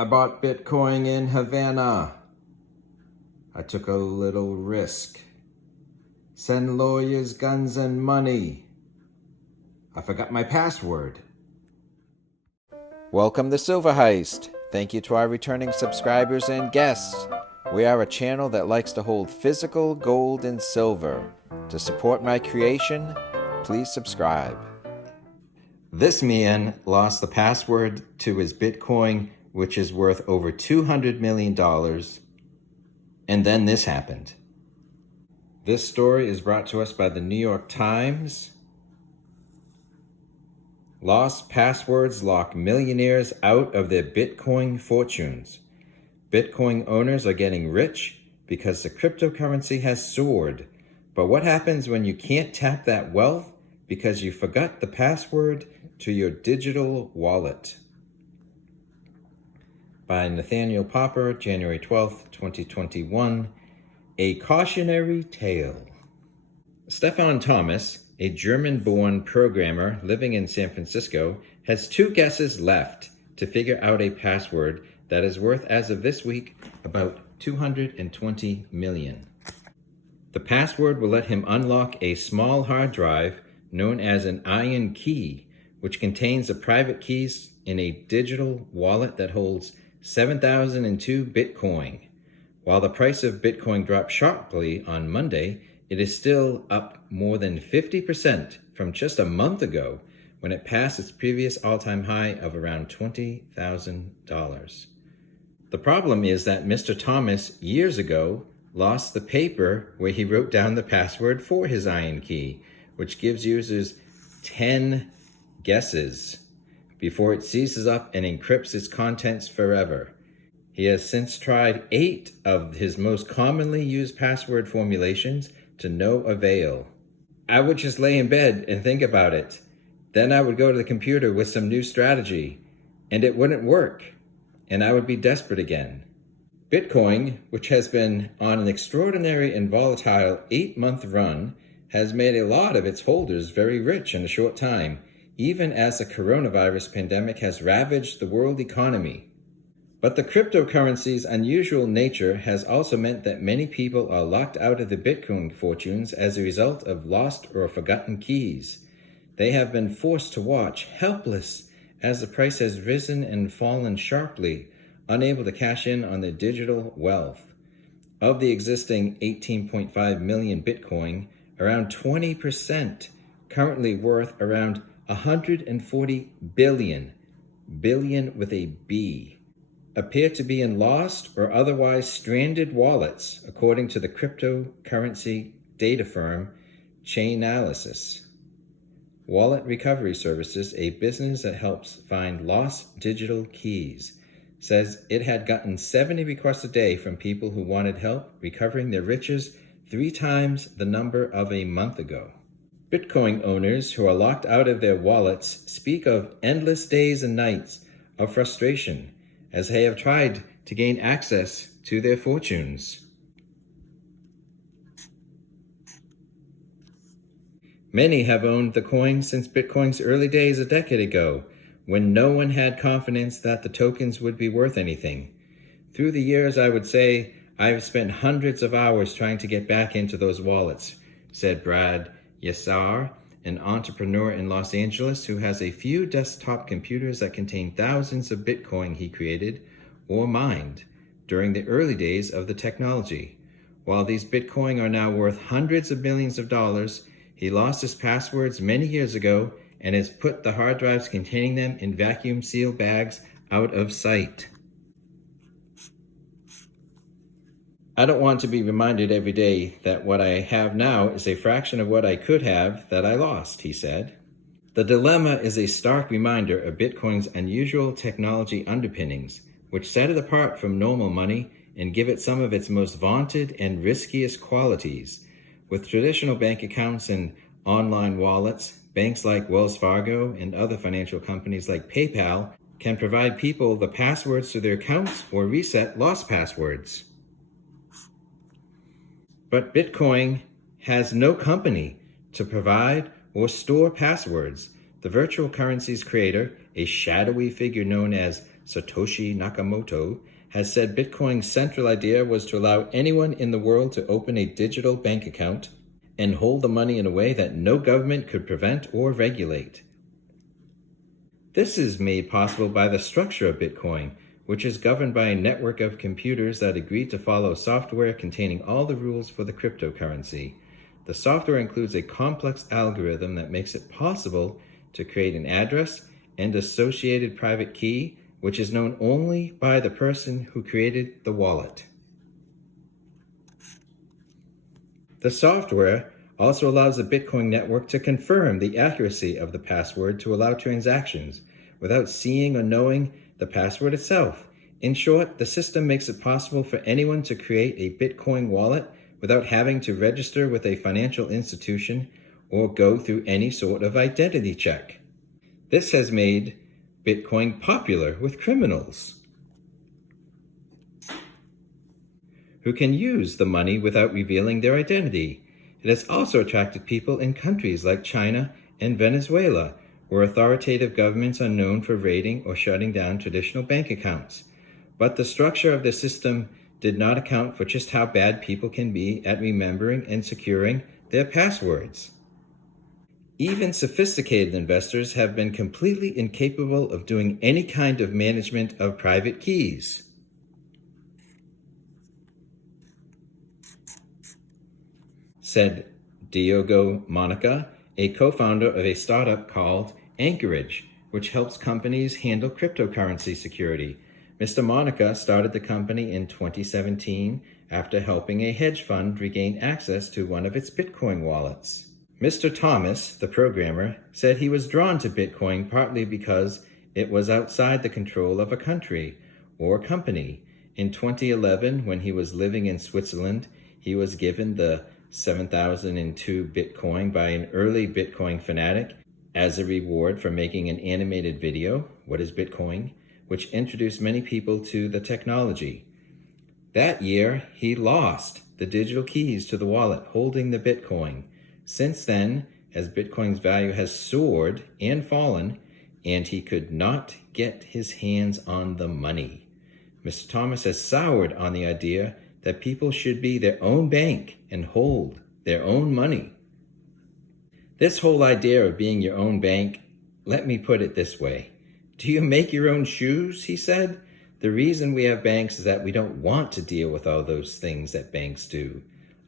I bought Bitcoin in Havana. I took a little risk. Send lawyers, guns, and money. I forgot my password. Welcome to Silver Heist. Thank you to our returning subscribers and guests. We are a channel that likes to hold physical gold and silver. To support my creation, please subscribe. This man lost the password to his Bitcoin, which is worth over $200 million. And then this happened. This story is brought to us by the New York Times. Lost passwords lock millionaires out of their Bitcoin fortunes. Bitcoin owners are getting rich because the cryptocurrency has soared. But what happens when you can't tap that wealth because you forgot the password to your digital wallet? By Nathaniel Popper, January 12th, 2021. A Cautionary Tale. Stefan Thomas, a German-born programmer living in San Francisco, has 2 guesses left to figure out a password that is worth, as of this week, about $220 million. The password will let him unlock a small hard drive known as an iron key, which contains the private keys in a digital wallet that holds 7,002 Bitcoin. While the price of Bitcoin dropped sharply on Monday, it is still up more than 50% from just a month ago when it passed its previous all-time high of around $20,000. The problem is that Mr. Thomas, years ago, lost the paper where he wrote down the password for his iron key, which gives users 10 guesses before it seizes up and encrypts its contents forever. He has since tried 8 of his most commonly used password formulations to no avail. I would just lay in bed and think about it. Then I would go to the computer with some new strategy, and it wouldn't work, and I would be desperate again. Bitcoin, which has been on an extraordinary and volatile 8-month run, has made a lot of its holders very rich in a short time, even as the coronavirus pandemic has ravaged the world economy. But the cryptocurrency's unusual nature has also meant that many people are locked out of the Bitcoin fortunes as a result of lost or forgotten keys. They have been forced to watch, helpless, as the price has risen and fallen sharply, unable to cash in on their digital wealth. Of the existing 18.5 million Bitcoin, around 20%, currently worth around 140 billion, billion with a B, appear to be in lost or otherwise stranded wallets, according to the cryptocurrency data firm Chainalysis. Wallet Recovery Services, a business that helps find lost digital keys, says it had gotten 70 requests a day from people who wanted help recovering their riches, 3 times the number of a month ago. Bitcoin owners who are locked out of their wallets speak of endless days and nights of frustration as they have tried to gain access to their fortunes. Many have owned the coin since Bitcoin's early days a decade ago, when no one had confidence that the tokens would be worth anything. Through the years, I would say I've spent hundreds of hours trying to get back into those wallets, said Brad Yassar, an entrepreneur in Los Angeles who has a few desktop computers that contain thousands of Bitcoin he created or mined during the early days of the technology. While these Bitcoin are now worth hundreds of millions of dollars, he lost his passwords many years ago and has put the hard drives containing them in vacuum seal bags out of sight. I don't want to be reminded every day that what I have now is a fraction of what I could have that I lost, he said. The dilemma is a stark reminder of Bitcoin's unusual technology underpinnings, which set it apart from normal money and give it some of its most vaunted and riskiest qualities. With traditional bank accounts and online wallets, banks like Wells Fargo and other financial companies like PayPal can provide people the passwords to their accounts or reset lost passwords. But Bitcoin has no company to provide or store passwords. The virtual currency's creator, a shadowy figure known as Satoshi Nakamoto, has said Bitcoin's central idea was to allow anyone in the world to open a digital bank account and hold the money in a way that no government could prevent or regulate. This is made possible by the structure of Bitcoin, which is governed by a network of computers that agree to follow software containing all the rules for the cryptocurrency. The software includes a complex algorithm that makes it possible to create an address and associated private key, which is known only by the person who created the wallet. The software also allows the Bitcoin network to confirm the accuracy of the password to allow transactions without seeing or knowing the password itself. In short, the system makes it possible for anyone to create a Bitcoin wallet without having to register with a financial institution or go through any sort of identity check. This has made Bitcoin popular with criminals who can use the money without revealing their identity. It has also attracted people in countries like China and Venezuela, where authoritative governments are known for raiding or shutting down traditional bank accounts. But the structure of the system did not account for just how bad people can be at remembering and securing their passwords. Even sophisticated investors have been completely incapable of doing any kind of management of private keys. Said Diogo Monica, a co-founder of a startup called Anchorage, which helps companies handle cryptocurrency security. Mr. Monica started the company in 2017 after helping a hedge fund regain access to one of its Bitcoin wallets. Mr. Thomas, the programmer, said he was drawn to Bitcoin partly because it was outside the control of a country or company. In 2011, when he was living in Switzerland, he was given the 7,002 Bitcoin by an early Bitcoin fanatic as a reward for making an animated video, What is Bitcoin?, which introduced many people to the technology. That year, he lost the digital keys to the wallet holding the Bitcoin. Since then, as Bitcoin's value has soared and fallen, and he could not get his hands on the money. Mr. Thomas has soured on the idea that people should be their own bank and hold their own money. This whole idea of being your own bank, let me put it this way. Do you make your own shoes? He said. The reason we have banks is that we don't want to deal with all those things that banks do.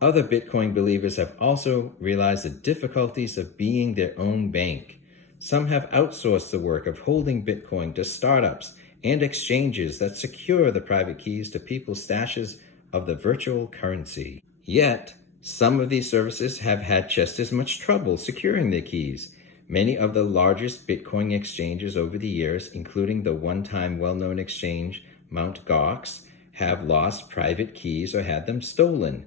Other Bitcoin believers have also realized the difficulties of being their own bank. Some have outsourced the work of holding Bitcoin to startups and exchanges that secure the private keys to people's stashes of the virtual currency. Yet, some of these services have had just as much trouble securing their keys. Many of the largest Bitcoin exchanges over the years, including the one-time well-known exchange Mt. Gox, have lost private keys or had them stolen.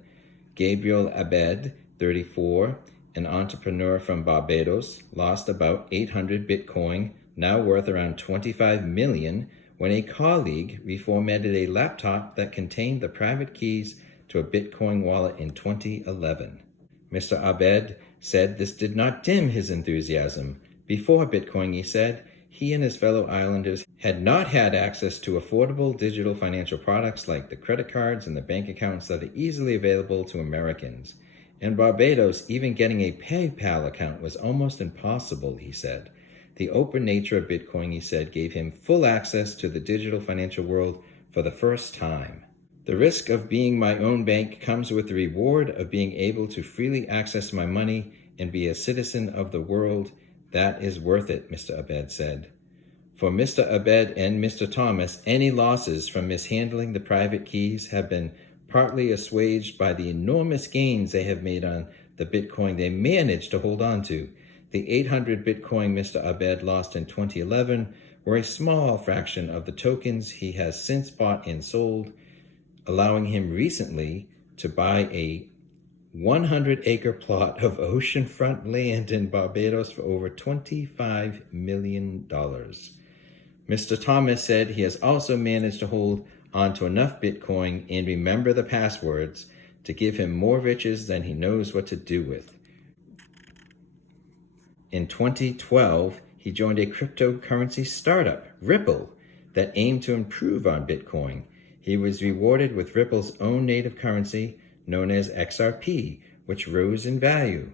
Gabriel Abed, 34, an entrepreneur from Barbados, lost about 800 Bitcoin, now worth around 25 million, when a colleague reformatted a laptop that contained the private keys to a Bitcoin wallet in 2011. Mr. Abed said this did not dim his enthusiasm. Before Bitcoin, he said, he and his fellow islanders had not had access to affordable digital financial products like the credit cards and the bank accounts that are easily available to Americans. In Barbados, even getting a PayPal account was almost impossible, he said. The open nature of Bitcoin, he said, gave him full access to the digital financial world for the first time. The risk of being my own bank comes with the reward of being able to freely access my money and be a citizen of the world. That is worth it, Mr. Abed said. For Mr. Abed and Mr. Thomas, any losses from mishandling the private keys have been partly assuaged by the enormous gains they have made on the Bitcoin they managed to hold on to. The 800 Bitcoin Mr. Abed lost in 2011 were a small fraction of the tokens he has since bought and sold, allowing him recently to buy a 100-acre plot of oceanfront land in Barbados for over $25 million. Mr. Thomas said he has also managed to hold onto enough Bitcoin and remember the passwords to give him more riches than he knows what to do with. In 2012, he joined a cryptocurrency startup, Ripple, that aimed to improve on Bitcoin. He was rewarded with Ripple's own native currency, known as XRP, which rose in value.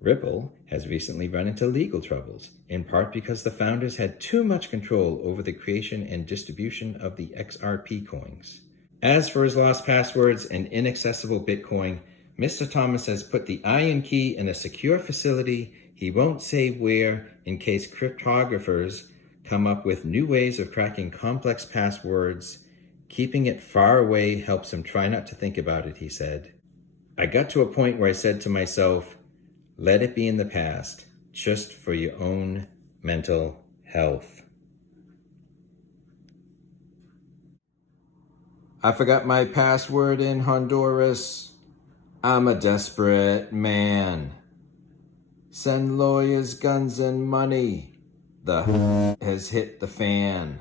Ripple has recently run into legal troubles, in part because the founders had too much control over the creation and distribution of the XRP coins. As for his lost passwords and inaccessible Bitcoin, Mr. Thomas has put the iron key in a secure facility he won't say where in case cryptographers come up with new ways of cracking complex passwords. Keeping it far away helps him try not to think about it, he said. I got to a point where I said to myself, let it be in the past, just for your own mental health. I forgot my password in Honduras. I'm a desperate man. Send lawyers, guns, and money. The has hit the fan.